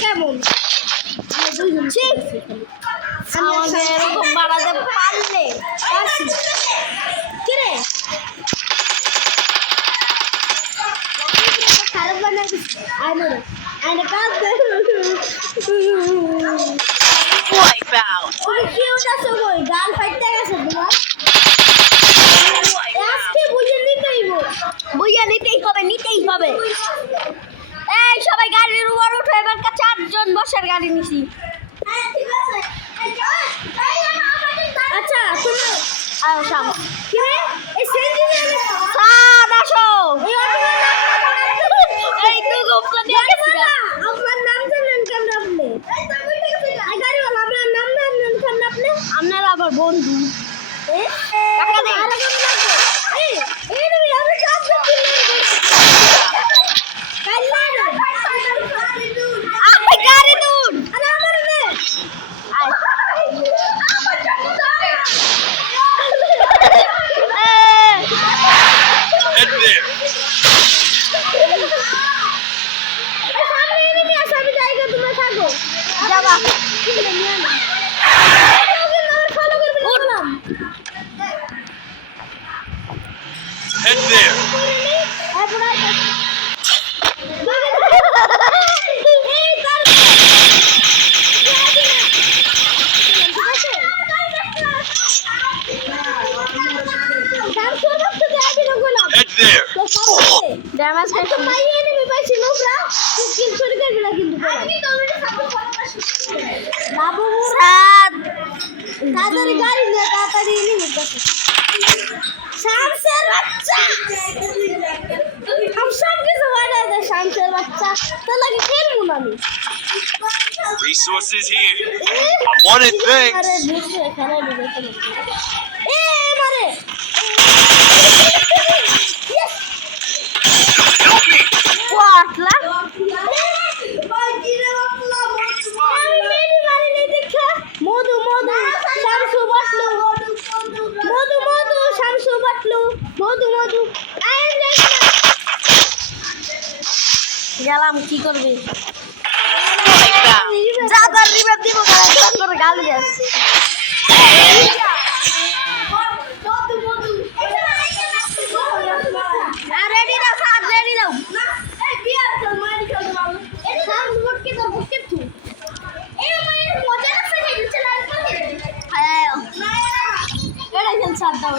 কেমন আমাদের এরকম বানাতে পারলে কিরে খারাপ বানাতে আইনে কাজ তুমি কি ওটা সবই গান ফাইটতে গেছে তোমার আজকে বুঝে নিতেই হবে এই সবাই গাড়ির উপর উঠে এবার 4 জন বসার গাড়ি নিছি আচ্ছা তুমি সাম কি রে এই সেন্টিনে সাদ আসো এই তো গোপলা দিয়ে গেছি আপনার নাম জানেন কেন আপনি এই গাড়িওয়ালা আপনার নাম জানেন কেন আপনি আপনার আবার বন্ধু টাকা দে আর কেমন লাগবে এই রে আমি কাজ করতে গাড়ি দুন আরে আমার নে Head there. Head there. Damage খাইছো ভাই এনিমি পাইছি নোবরা কিল চুরি করবি না কিন্তু আমি তো অলরেডি সাপোর্ট বাবু সাদ তাড়াতাড়ি গাড়ি নিয়ে তাড়াতাড়ি এনিমি পাইছি শামসের বাচ্চা हम सब के सवाल है शामसের বাচ্চা তো লাগে খেলবো না আমি Resources here. I wanted things. আরে বুঝে এখানে ঢুকে এ মারে यस Help me. কোয়াটলা মধু মধু শামসু বাটলু মধু মধু শামসু বাটলু মধু মধু গেলাম কি করবি যা তার রিভাইভ দিব করে গালি দেস রেডি দাও সাত রেডি দাও এই বিয়ার চল মারি চল বাবু এই শামসু বটকে তো বুকে তু এই মায়ের মজা লাগছে হেডি চালাল করে আয় এড়া চল সাত দাও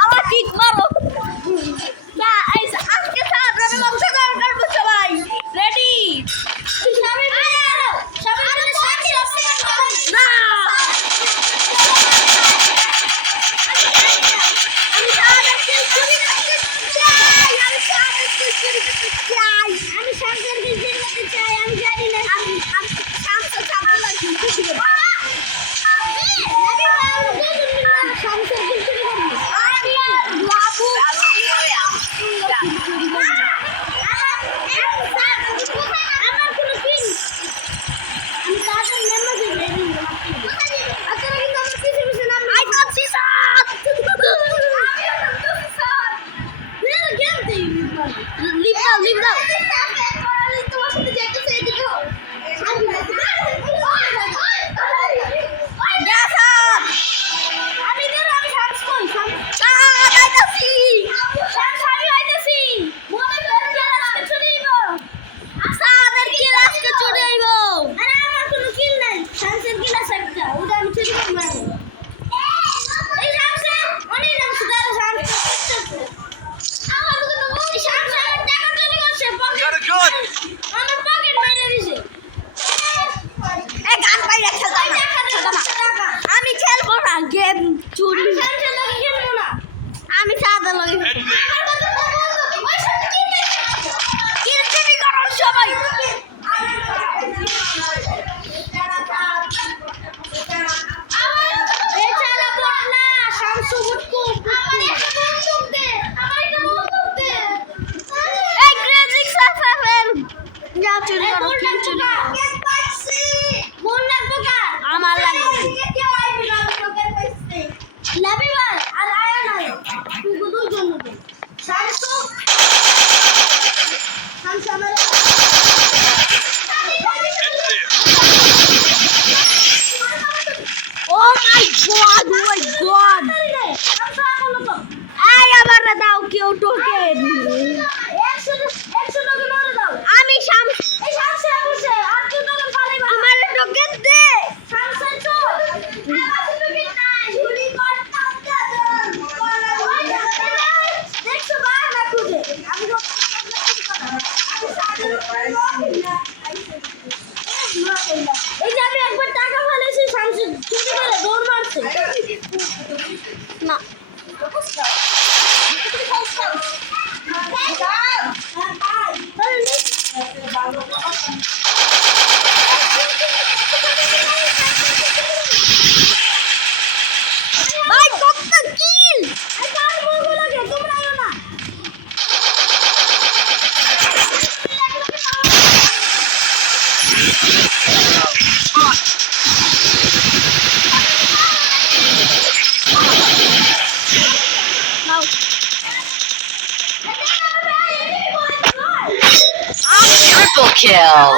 আবার কিক মারো না এই আজকে সাত রানে লক্ষ্য দরকার বুঝছো ভাই রেডি না আমি শামসের দিকে যেতে চাই আমি জানি না আমি শামসের চাপা লাগি খুশি করে শামসের দিকে করবি আরে বাবু আমার কোনো পিন আমি তাদের মেম্বার দিয়ে রেডি আপনারা কিন্তু আমার পিছে পিছে নাম আই কাছি সাত গেম দেই লিভ দাও তোমার সাথে যেতেছে এদিকে আমি এই যে আমি একবার টাকা ফেলেছি শামসু চুরি করে দৌড় মারছে না ভাই কত কিল আর মুগো লাগে তোমরা না Triple kill.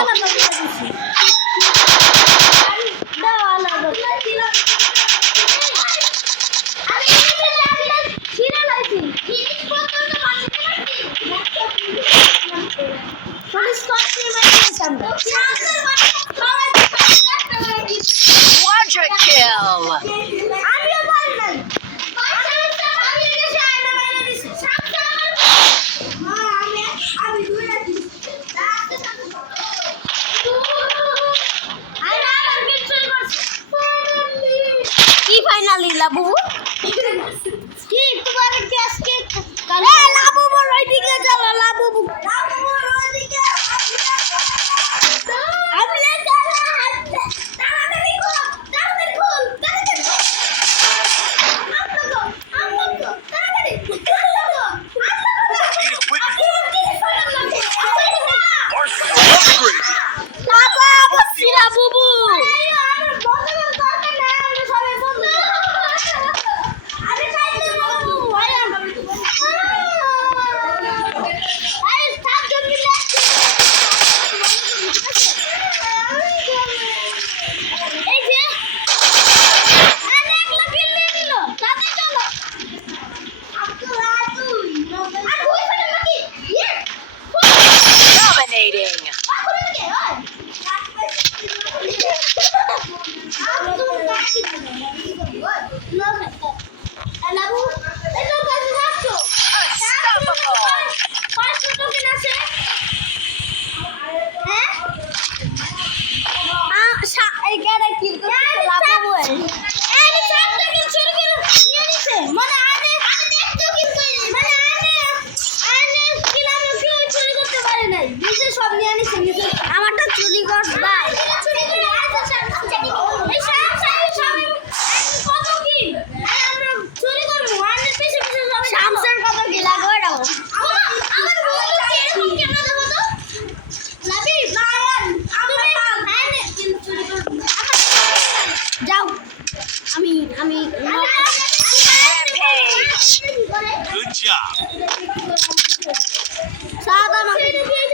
Quadra kill. কি ফাইনালি লাবু কি তোমার কি আজকে কালে লাবু মোর ওইদিকে চলো লাবু মোর ওইদিকে আমি তাড়াতাড়ি খোল Need equipment. Arsenal upgrade. Labu Basira বুবু Dominating. আমারটা চুরি করতে শামসের কত কি লাগবে যাও আমি Rampage. Good job. সাদা আমাকে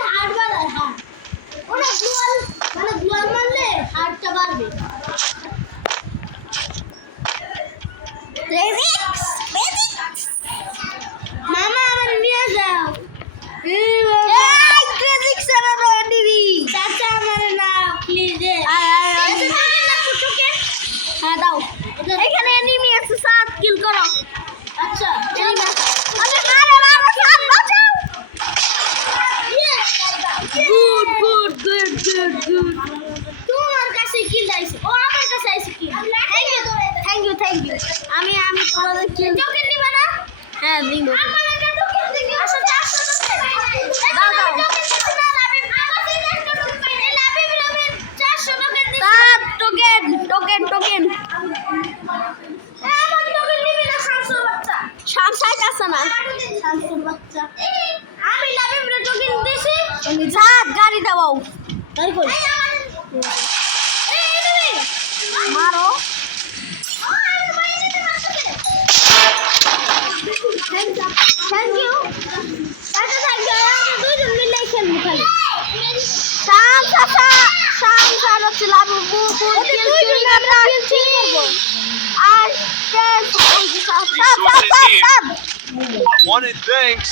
হাড় বাড়ায় হাড় ওরা দুয়াল মারলে হাড়টা বাড়বে মামা আমার নিয়ে যাও চাচা আমার না প্লিজ হ্যাঁ দাও এখানে এনিমি আছে 7 কিল করো আচ্ছা গুড তোমার কাছে কিল দাইছে ও আমার কাছে আইছে কিল থ্যাংক ইউ আমি তোমাদের কিল টোকেন নিবা না হ্যাঁ দিব আমার একটা টোকেন দিও আচ্ছা 400 দাও টোকেন আমার টোকেন নিবি না শামসুর বাচ্চা শামসাই কাছে না শামসুর বাচ্চা আমি লাভে বলে টোকেন দিছি যা গাড়ি দাও তাই কই মারো থ্যাংক ইউ দুইজন মিলে খেলবো খালি শাম হচ্ছে লাভ আর Wanted thanks.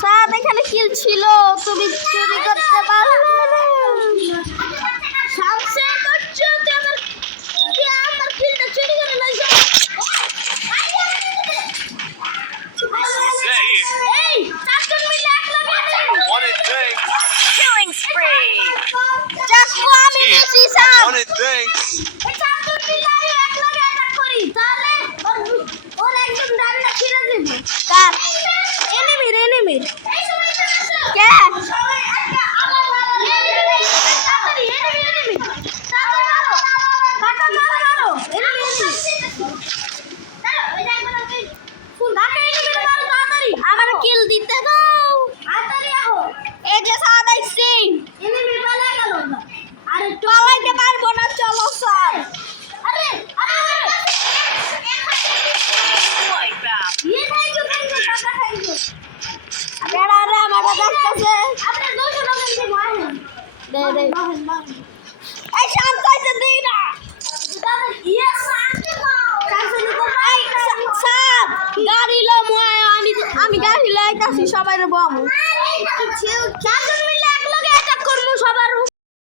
সাদ এখানে কিল ছিল তুমি চুরি করতে পারলে না শামসে করছো আমার কিলটা চুরি করে লাইছো Say it. এই Wanted thanks. এই চারজন মিলে এক লগে অ্যাটাক করি তাহলে ওর একজন ডান্ডা ছিঁড়ে দেব কার এনিমির এই সময় তো আসো কে সবাই একটা আলাদা এনিমি তাড়াতাড়ি এনিমি তাড়াতাড়ি মারো কাকা মারো এনিমি দাঁড়াও এটা একবার ওকে ফুল কাকা এনিমি মারো তাড়াতাড়ি আমার কিল দিতে দাও তাড়াতাড়ি আহো এই যে সাদাইছি এনিমি পালা গেল আরে পালাইতে পারবো না চলো স্যার আরে আরে ये थैंक यू काका थैंक यू বেড়া রে আমার দেখতেছে আপনার 200 টাকা দিয়ে মারেন দে দে বাহেন বাহেন এই শান্ত হইতে দিই না দাদা ইয়ে শান্তি পাও কাছে নিতে এই স্যার গাড়ি লো মই আমি গাড়ি লইতাছি সবাই রে বম কিছু কাছে